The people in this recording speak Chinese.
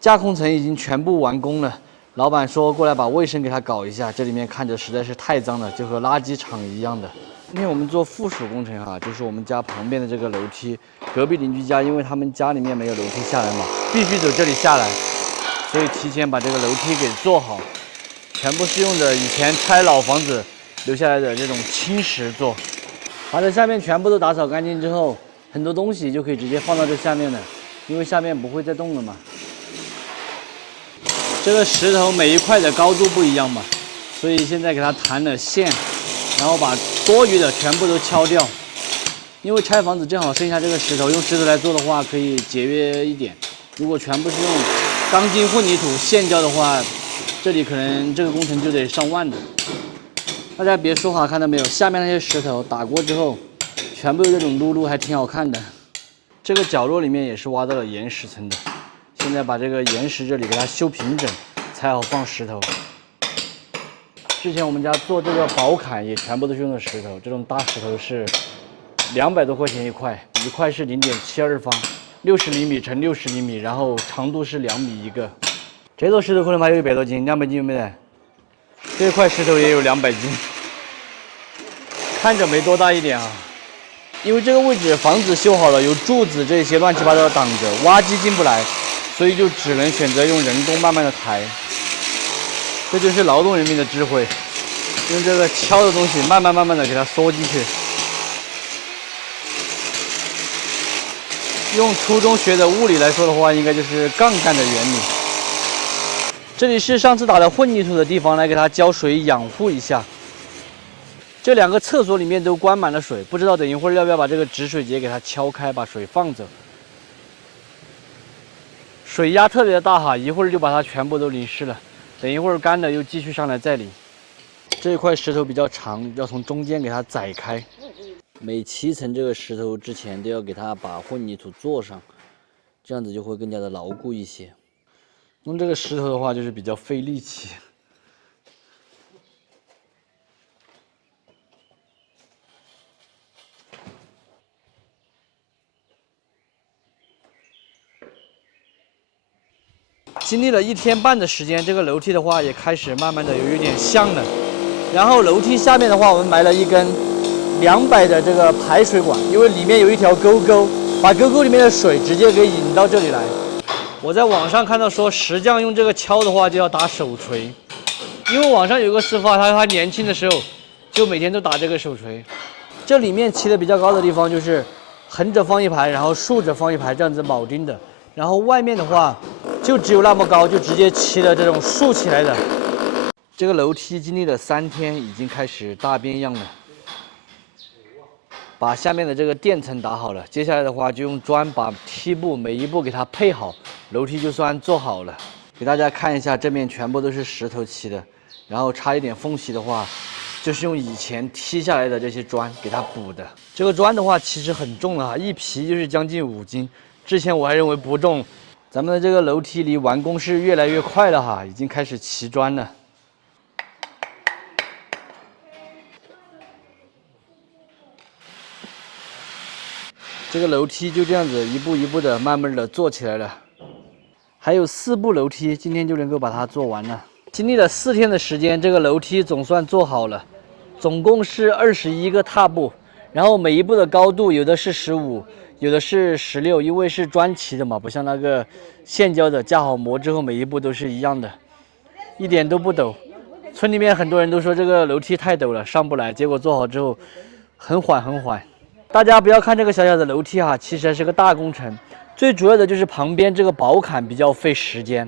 架空层已经全部完工了，老板说过来把卫生给他搞一下，这里面看着实在是太脏了，就和垃圾场一样的。今天我们做附属工程哈，就是我们家旁边的这个楼梯，隔壁邻居家因为他们家里面没有楼梯下来嘛，必须走这里下来，所以提前把这个楼梯给做好，全部是用的以前拆老房子留下来的这种青石做。把这下面全部都打扫干净之后，很多东西就可以直接放到这下面了，因为下面不会再动了嘛。这个石头每一块的高度不一样嘛，所以现在给它弹了线，然后把多余的全部都敲掉。因为拆房子正好剩下这个石头，用石头来做的话可以节约一点。如果全部是用钢筋混凝土现浇的话，这里可能这个工程就得上万的。大家别说哈，看到没有？下面那些石头打过之后，全部有这种噜噜，还挺好看的。这个角落里面也是挖到了岩石层的，现在把这个岩石这里给它修平整，才好放石头。之前我们家做这个宝坎也全部都是用的石头，这种大石头是200多块钱一块，一块是0.72方，60厘米乘60厘米，然后长度是2米一个。这坨石头可能还有100多斤，200斤有没得？这块石头也有200斤，看着没多大一点啊。因为这个位置房子修好了，有柱子这些乱七八糟的挡着，挖机进不来，所以就只能选择用人工慢慢的抬。这就是劳动人民的智慧，用这个敲的东西慢慢的给它缩进去。用初中学的物理来说的话，应该就是杠杆的原理。这里是上次打的混凝土的地方，来给它浇水养护一下。这2个厕所里面都灌满了水，不知道等一会儿要不要把这个止水节给它敲开，把水放走。水压特别的大哈，一会儿就把它全部都淋湿了。等一会儿干了又继续上来再淋。这一块石头比较长，要从中间给它宰开。每砌层这个石头之前都要给它把混凝土做上，这样子就会更加的牢固一些。弄这个石头的话就是比较费力气。经历了1天半的时间，这个楼梯的话也开始慢慢的有点像了。然后楼梯下面的话，我们埋了一根200的这个排水管，因为里面有一条沟沟，把沟沟里面的水直接给引到这里来。我在网上看到说，石匠用这个敲的话就要打手锤，因为网上有个师傅啊，他年轻的时候就每天都打这个手锤。这里面砌的比较高的地方就是横着放一排，然后竖着放一排，这样子铆钉的。然后外面的话就只有那么高，就直接砌的这种竖起来的。这个楼梯经历了3天，已经开始大变样了。把下面的这个垫层打好了，接下来的话就用砖把梯步每一步给它配好，楼梯就算做好了。给大家看一下，这面全部都是石头砌的，然后差一点缝隙的话，就是用以前踢下来的这些砖给它补的。这个砖的话其实很重了，一皮就是将近5斤。之前我还认为不重。咱们的这个楼梯离完工是越来越快了哈，已经开始砌砖了。这个楼梯就这样子一步一步的慢慢的做起来了。还有4步楼梯，今天就能够把它做完了。经历了4天的时间，这个楼梯总算做好了，总共是21个踏步，然后每一步的高度有的是15，有的是16，因为是砖砌的嘛，不像那个现浇的，架好模之后每一步都是一样的，一点都不陡。村里面很多人都说这个楼梯太陡了，上不来，结果做好之后很缓很缓。大家不要看这个小小的楼梯哈，其实还是个大工程。最主要的就是旁边这个宝坎比较费时间，